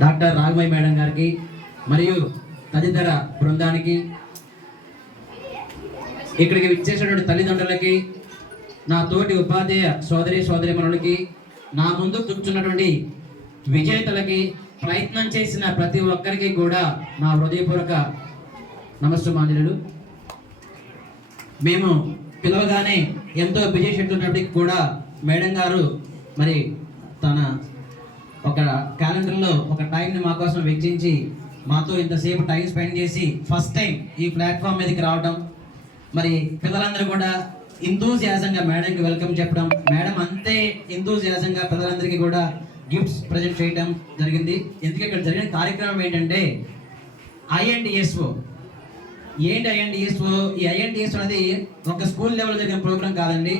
Doctor Raghavayya madam గారికి మరియు తదితర బృందానికి, ఇక్కడికి విచ్చేసినటువంటి తల్లిదండ్రులకి, నా తోటి ఉపాధ్యాయ సోదరిమణులకి, నా ముందు కూర్చున్నటువంటి విజేతలకి, ప్రయత్నం చేసిన ప్రతి ఒక్కరికి కూడా నా హృదయపూర్వక నమస్సుమాంజలులు. మేము పిలవగానే ఎంతో బిజీ షెడ్యూల్ ఉన్నప్పటికీ కూడా మేడం గారు మరి తన ఒక క్యాలెండర్లో ఒక టైంని మా కోసం వెచ్చించి మాతో ఇంతసేపు టైం స్పెండ్ చేసి ఫస్ట్ టైం ఈ ప్లాట్ఫామ్ మీదకి రావడం, మరి పిల్లలందరూ కూడా ఎంతూజియాజంగా మేడంకి వెల్కమ్ చెప్పడం, మేడం అంతే ఎంతూజియాజంగా పిల్లలందరికీ కూడా గిఫ్ట్స్ ప్రజెంట్ చేయడం జరిగింది. ఎందుకంటే ఇక్కడ జరిగిన కార్యక్రమం ఏంటంటే ఐఎన్డిఎస్ఓ. ఏంటి ఐఎన్డిఎస్ఓ? ఈ ఐఎన్డిఎస్ఓ అనేది ఒక స్కూల్ లెవెల్లో జరిగిన ప్రోగ్రాం కాదండి,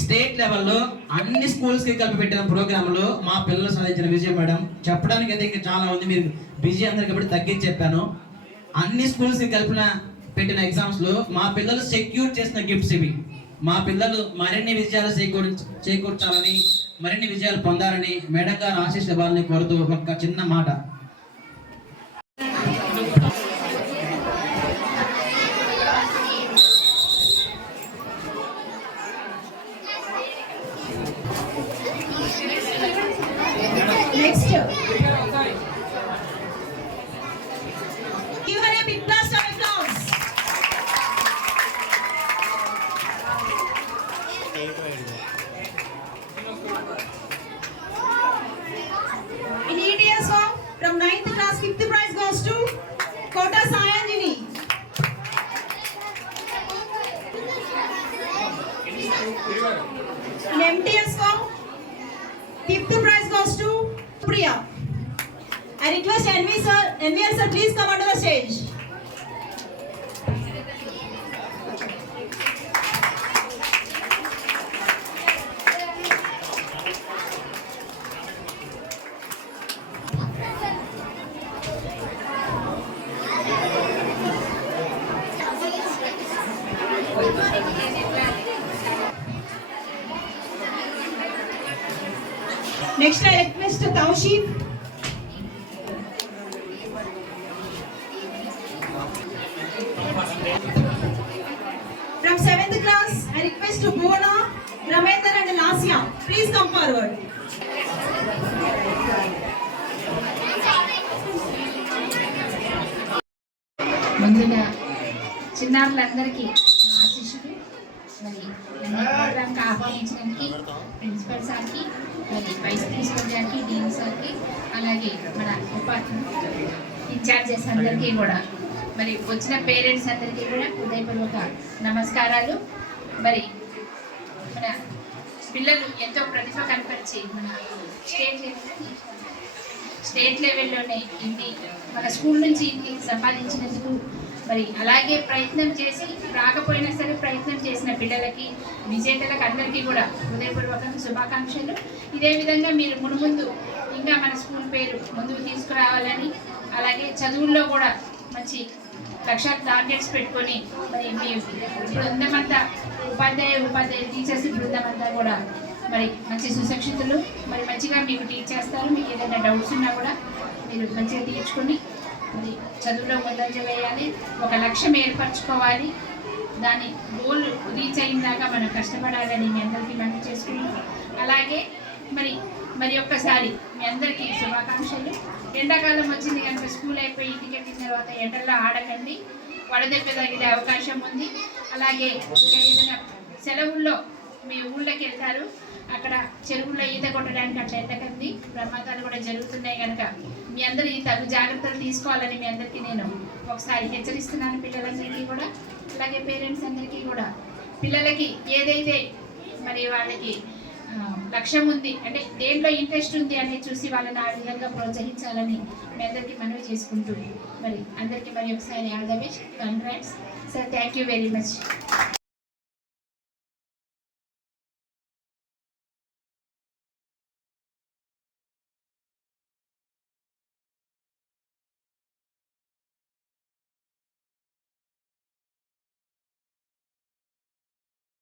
స్టేట్ లెవెల్లో అన్ని స్కూల్స్కి కలిపి పెట్టిన ప్రోగ్రాంలో మా పిల్లలు సాధించిన విజయం మేడం. చెప్పడానికి అయితే ఇంకా చాలా ఉంది, మీరు బిజీ అందరికి కాబట్టి తగ్గించి చెప్పాను. అన్ని స్కూల్స్కి కలిపిన పెట్టిన ఎగ్జామ్స్లో మా పిల్లలు సెక్యూర్ చేసిన గిఫ్ట్స్ ఇవి. మా పిల్లలు మరిన్ని విజయాలు చేకూర్చాలని, మరిన్ని విజయాలు పొందాలని మేడం గారు ఆశీస్సులు ఇవ్వాలని కోరుతూ ఒక చిన్న మాట. Next, give her a big blast of applause. In ETS song from 9th class, 5th prize goes to Kota Sayanjini. In MTS song, 5th prize goes to Priya. I request NVR sir, please come onto the stage. Next, I request Taushib. From 7th class, I request Bhuwana, Ramendra and Lasya. Please come forward. ముందుగా చిన్నారులందరికీ నా ఆశీస్సులు. మరి నన్ను ప్రోగ్రామ్కి ఆహ్వానించినందుకు principal సార్కి, మరి vice principal గారికి, డీన్ సార్కి, అలాగే మన ఇన్ఛార్జెస్ అందరికీ కూడా, మరి వచ్చిన పేరెంట్స్ అందరికీ కూడా హృదయపూర్వక నమస్కారాలు. మరి మన పిల్లలు ఎంతో ప్రతిభ కనపరిచి మన స్టేట్ లెవెల్లోనే ఇన్ని మన స్కూల్ నుంచి ఇన్ని సంపాదించినందుకు, మరి అలాగే ప్రయత్నం చేసి రాకపోయినా సరే ప్రయత్నం చేసిన పిల్లలకి, విజేతలకు అందరికీ కూడా హృదయపూర్వకంగా శుభాకాంక్షలు. ఇదే విధంగా మీరు మునుముందు ఇంకా మన స్కూల్ పేరు ముందుకు తీసుకురావాలని, అలాగే చదువుల్లో కూడా మంచి లక్ష్య టార్గెట్స్ పెట్టుకొని, మరి మీ బృందమంతా ఉపాధ్యాయ టీచర్స్ బృందమంతా కూడా మరి మంచి సుశిక్షితులు, మరి మంచిగా మీకు టీచ్ చేస్తారు. మీకు ఏదైనా డౌట్స్ ఉన్నా కూడా మీరు మంచిగా తీర్చుకొని మరి చదువులో ముందంజ వేయాలి, ఒక లక్ష్యం ఏర్పరచుకోవాలి, దాని గోల్ రీచ్ అయిందాకా మనం కష్టపడాలని మీ అందరికీ మనం చేసుకున్నాం. అలాగే మరి ఒక్కసారి మీ అందరికీ శుభాకాంక్షలు. ఎండాకాలం వచ్చింది కనుక స్కూల్ అయిపోయి ఇంటికి వెళ్ళిన తర్వాత ఎండల్లో ఆడకండి, వడదెబ్బ తగిలే అవకాశం ఉంది. అలాగే ఏదైనా సెలవుల్లో మీ ఊళ్ళకి వెళ్తారు, అక్కడ చెరువుల్లో ఈత కొట్టడానికి అట్లా వెళ్ళకండి, ప్రమాదాలు కూడా జరుగుతున్నాయి కనుక మీ అందరూ ఈ తగు జాగ్రత్తలు తీసుకోవాలని మీ అందరికీ నేను ఒకసారి హెచ్చరిస్తున్నాను. పిల్లలందరికీ కూడా, అలాగే పేరెంట్స్ అందరికీ కూడా, పిల్లలకి ఏదైతే మరి వాళ్ళకి లక్ష్యం ఉంది అంటే దేంట్లో ఇంట్రెస్ట్ ఉంది అనేది చూసి వాళ్ళని ఆ విధంగా ప్రోత్సహించాలని మీ అందరికీ మనవి చేసుకుంటూ, మరి అందరికీ మరి ఒకసారి all the best, congrats sir, thank you very much.